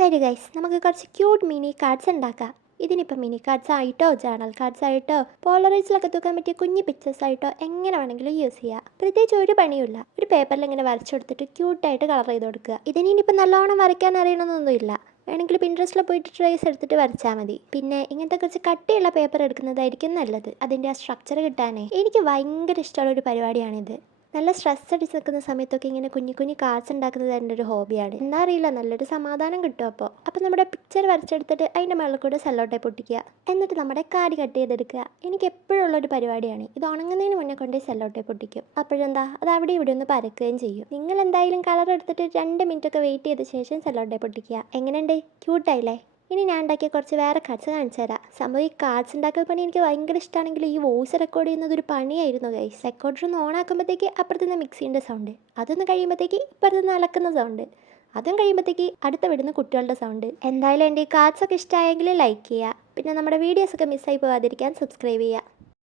വരൂ ഗൈസ്, നമുക്ക് കുറച്ച് ക്യൂട്ട് മിനി കാർഡ്സ് ഉണ്ടാക്കാം. ഇതിനിപ്പോൾ മിനി കാർഡ്സ് ആയിട്ടോ ജേണൽ കാർഡ്സ് ആയിട്ടോ പോളറൈസിലൊക്കെ തൂക്കാൻ പറ്റിയ കുഞ്ഞു പിക്ചേഴ്സ് ആയിട്ടോ എങ്ങനെ വേണമെങ്കിലും യൂസ് ചെയ്യാം. പ്രത്യേകിച്ച് ഒരു പണിയുമില്ല. ഒരു പേപ്പറിൽ ഇങ്ങനെ വരച്ചു കൊടുത്തിട്ട് ക്യൂട്ടായിട്ട് കളർ ചെയ്ത് കൊടുക്കുക. ഇതിനിപ്പോൾ നല്ലോണം വരയ്ക്കാൻ അറിയണമെന്നൊന്നുമില്ല. വേണമെങ്കിൽ പിൻട്രസ്റ്റിൽ പോയിട്ട് ട്രേസ് എടുത്തിട്ട് വരച്ചാൽ മതി. പിന്നെ ഇങ്ങനത്തെ കുറച്ച് കട്ടിയുള്ള പേപ്പർ എടുക്കുന്നതായിരിക്കും നല്ലത്, അതിൻ്റെ ആ സ്ട്രക്ചർ കിട്ടാനേ. എനിക്ക് ഭയങ്കര ഇഷ്ടമുള്ള ഒരു പരിപാടിയാണിത്. നല്ല സ്ട്രെസ് അടിച്ച് നിൽക്കുന്ന സമയത്തൊക്കെ ഇങ്ങനെ കുഞ്ഞു കുഞ്ഞു കാർഡ്സ് ഉണ്ടാക്കുന്നത് എൻ്റെ ഒരു ഹോബിയാണ്. എന്താ അറിയില്ല, നല്ലൊരു സമാധാനം കിട്ടും. അപ്പോൾ നമ്മുടെ പിക്ചർ വരച്ചെടുത്തിട്ട് അതിൻ്റെ മുകളിൽ കൂടെ സെല്ലോ ടേപ്പ് പൊട്ടിക്കുക. എന്നിട്ട് നമ്മുടെ കാർഡ് കട്ട് ചെയ്തെടുക്കുക. എനിക്ക് എപ്പോഴും ഉള്ളൊരു പരിപാടിയാണ്. ഇത് ഉണങ്ങുന്നതിന് മുന്നേ കൊണ്ട് സെല്ലോ ടേപ്പ് പൊട്ടിക്കും. അപ്പോഴെന്താ, അത് അവിടെ ഇവിടെ ഒന്ന് പരക്കുകയും ചെയ്യും. നിങ്ങൾ എന്തായാലും കളർ എടുത്തിട്ട് 2 മിനിറ്റൊക്കെ വെയിറ്റ് ചെയ്ത ശേഷം സെല്ലോ ടേപ്പ് പൊട്ടിക്കുക. എങ്ങനെയുണ്ട്? ക്യൂട്ടായില്ലേ? ഇനി ഞാൻ ഉണ്ടാക്കിയ കുറച്ച് വേറെ കാർഡ്സ് കാണിച്ചു തരാം. സംഭവം ഈ കാർഡ്സ് ഉണ്ടാക്കുന്ന പണി എനിക്ക് ഭയങ്കര ഇഷ്ടമാണെങ്കിൽ ഈ വോയിസ് റെക്കോർഡ് ചെയ്യുന്നത് ഒരു പണിയായിരുന്നു ഗൈസ്. റെക്കോർഡർ ഒന്ന് ഓൺ ആക്കുമ്പോഴത്തേക്ക് അപ്പുറത്തുനിന്ന് മിക്സിൻ്റെ സൗണ്ട്, അതൊന്ന് കഴിയുമ്പോഴത്തേക്ക് ഇപ്പുറത്തുനിന്ന് അലക്കുന്ന സൗണ്ട്, അതും കഴിയുമ്പോഴത്തേക്ക് അടുത്ത വിടുന്ന കുട്ടികളുടെ സൗണ്ട്. എന്തായാലും എൻ്റെ ഈ കാർഡ്സൊക്കെ ഇഷ്ടമായെങ്കിൽ ലൈക്ക് ചെയ്യുക. പിന്നെ നമ്മുടെ വീഡിയോസൊക്കെ മിസ്സായി പോകാതിരിക്കാൻ സബ്സ്ക്രൈബ് ചെയ്യുക.